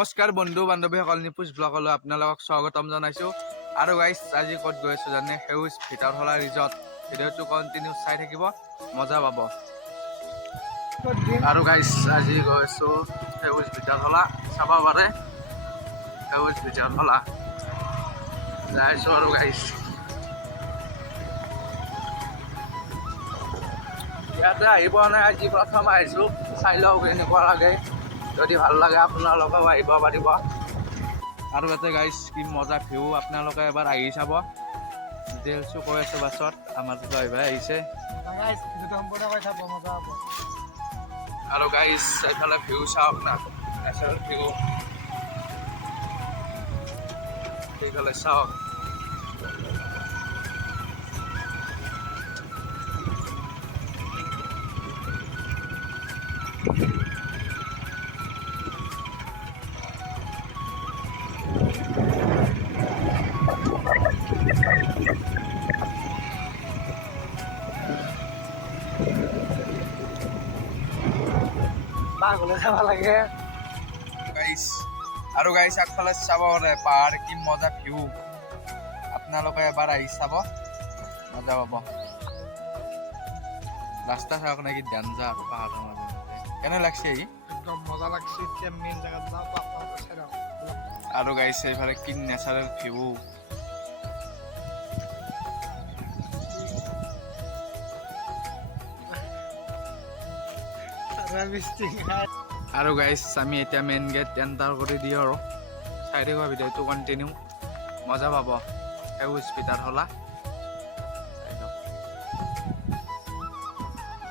নমস্কাৰ বন্ধু বান্ধৱীসকল, নিপুজ ব্লগলৈ আপোনালোকক স্বাগতম জনাইছোঁ। আৰু গাইছ, আজি ক'ত গৈ আছোঁ জানে? সেউজ ভিতৰহলা ৰিজৰ্ট। ভিডিঅ'টো কণ্টিনিউ চাই থাকিব, মজা পাব। আৰু গাইছ, আজি গৈ আছোঁ সেউজ ভিতৰহলা, চাব পাৰে সেউজ ভিতৰহলা যাইছোঁ। আৰু গাইছ, ইয়াতে আহি পোৱা নাই, আজি প্ৰথম আহিছোঁ। চাই লওঁ কেনেকুৱা লাগে, যদি ভাল লাগে আপোনালোকেও আহিব পাৰিব। আৰু ইয়াতে গাইছ কি মজা ভিউ, আপোনালোকে এবাৰ আহি চাব। ডিটেইলছো কৈ আছোঁ বাছত, আমাৰ ড্ৰাইভাৰ আহিছে। আৰু গাইছ এইফালে ভিউ চাওক না, নেচাৰেল ভিউ এইফালে চাওক। আৰু গাইছ আগফালে চাব পাৰে পাহাৰ, কি মজা ভিউ। আপোনালোকে এবাৰ আহি চাব, মজা পাব। ৰাস্তা চাওক না, কি ডেঞ্জাৰ পাহাৰৰ মাজে। কেনে লাগছে আহি? একদম মজা লাগছে। এতিয়া মেইন জায়গাত যাওঁ, আপনারা চাই রাখো। আৰু গাইছ এইফালে কি নেচাৰেল ভিউ। আৰু গাইছ আমি এতিয়া মেইন গেট এণ্টাৰ কৰি দিওঁ আৰু চাই থাকিব ভিডিঅ'টো কণ্টিনিউ, মজা পাব। সেউজ ভিতৰহলা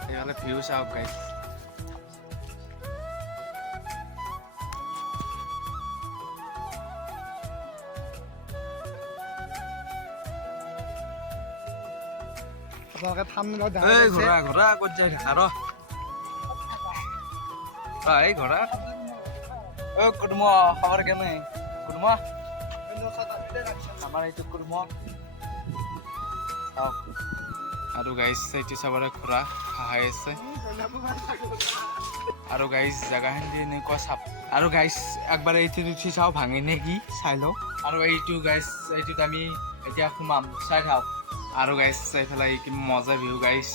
এইফালে ভিউ চাওক গাইছ। আপোনালোকে থাম্বনেইলত দেখা এই পাইছে। ঘোঁৰা ক'ত যাই থাকা ৰ এই ঘোঁৰা। কুটুম খবৰ কেনে? কুটুম আমাৰ এইটো কুটুম চাওক। আৰু গাইছ এইটো চাবলৈ ঘোঁৰা খাই আছে। আৰু গাইছ জেগাখিনি এনেকুৱা চাপ। আৰু গাইছ একবাৰ এইটোত উঠি চাওঁ ভাঙি নে কি, চাই লওঁ। আৰু এইটো গাইছ, এইটোত আমি এতিয়া সোমাম, চাই থাকক। আৰু গাইছ এইফালে কি মজা ভিউ গাইছ,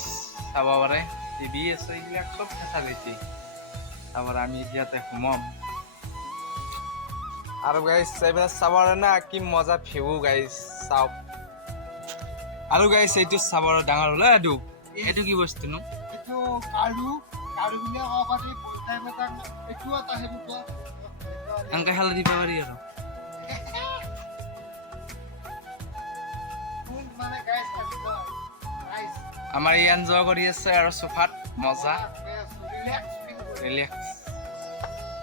চাব পাৰে। টিভি আছে, এইবিলাক চব ফেচালিটি। তাৰপৰা আমি ইয়াতে সোমাম। আৰু গাইছ এইফালে চাব পাৰে না, কি মজা ভিউ গাইছ, চাওক। আৰু গাইছ এইটো চাব ডাঙৰ হ'ল। এইটো কি বস্তুনো? এইটো কাৰু বুলিয়ে ক'ব পাৰি। এইটো এটা সেনেকুৱা এনেকৈ খেলা দিব পাৰি আৰু। মানে গাইছ আমাৰ ই এনজয় কৰি আছে আৰু চোফাত মজা ৰিলেক্স।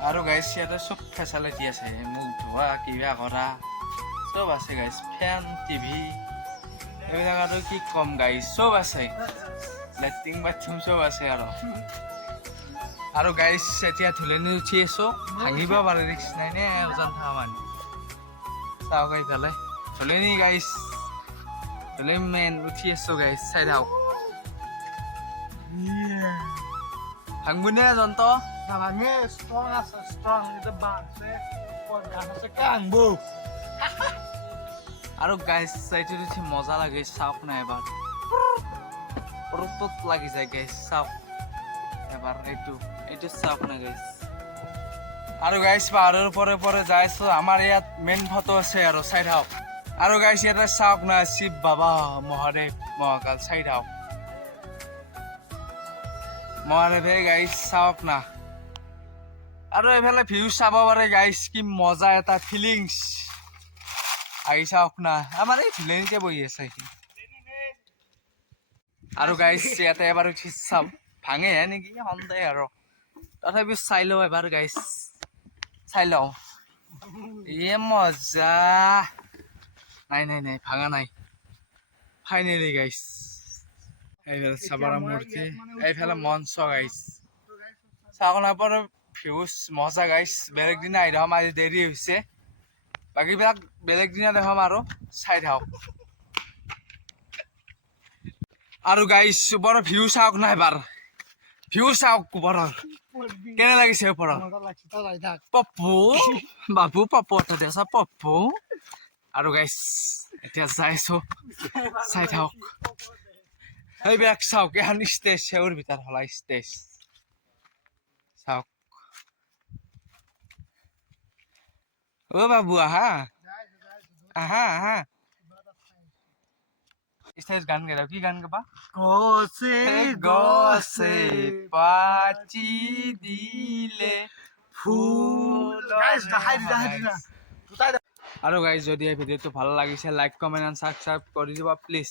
আৰু গাইছ ইয়াতে চব ফেচালিটি আছে, মুখ ধোৱা, কিবা কৰা চব আছে গাইছ। ফেন, টিভি এইবিলাক আৰু কি কম গাইছ, চব আছে। লেট্ৰিন বাথৰুম চব আছে আৰু গাইছ এতিয়া ধুলনি উঠি আছোঁ, ভাঙিব পাৰে, ৰিক্স নাই নে ওজন থকা মানুহ। চাওক এইফালে ধুলনি গাইছ, ধুলনি মেইন উঠি আছোঁ গাইছ, চাই থাকক। ভাঙবনে যন্ত্ৰ? নাভাঙে, ষ্ট্ৰং আছে, ষ্ট্ৰং। এতিয়া বাঁহছে, গাছ আছে, কাংব। আৰু গাইছ এইটোত উঠি মজা লাগে, চাওক না এবাৰ। ৰ'দত লাগি যায় গাইছ, চাওক এবাৰ। এইটো চাওক না গাইছ। আৰু গাইছ পাহাৰৰ ওপৰে যাই আছোঁ। আমাৰ ইয়াত মেইন ফটো আছে আৰু চাই থাকক। আৰু গাইছ ইয়াতে চাওক না, শিৱ বাবা, মহাদেৱ, মহাকাল, চাই থাকক। মহাদেৱে গাইছ চাওক না। আৰু এইফালে ভিউ চাব পাৰে গাইছ, কি মজা এটা ফিলিংছ। আহি চাওক না, আমাৰ এই ধুলনিতে বহি আছে। আৰু গাইছ ইয়াতে এবাৰ উঠি চাম, ভাঙেহে নেকি সন্দেহ আৰু, তথাপিও চাই লওঁ এবাৰ গাইছ, চাই লওঁ। মজা। নাই ভাঙা নাই ফাইনেলি গাইছ। এইফালে চাবাৰ মূৰ্তি, এইফালে মঞ্চ গাইছ, চাওক না পৰা ভিউজ মজা গাইছ। বেলেগ দিনা আহি থাকোঁ, আজি দেৰি হৈছে। বাকীবিলাক বেলেগ দিনা দেখাম আৰু চাই থাকক। আৰু গাইছ ওপৰৰ ভিউ চাওক না এবাৰ, ভিউ চাওক ওপৰৰ। কেনে লাগিছে ওপৰত মজা লাগছে তই যাই থাক পপ্পু বাবু পপ্পু অৰ্থাৎ আছা পপ্পু আৰু গাইছ এতিয়া যাইছো চাই থাকক সেইবিলাক চাওক এখন ষ্টেজ সেউৰ ভিতৰত হলা ষ্টেজ চাওক অ বাবু আহা আহা আহা ষ্টেজ গান গাই কি গান গাবা গছে গছে পাচি দিলে ফুল আৰু গাইজ যদি এই ভিডিঅ'টো ভাল লাগিছে লাইক কমেণ্ট এণ্ড ছাবস্ক্ৰাইব কৰি দিবা প্লিজ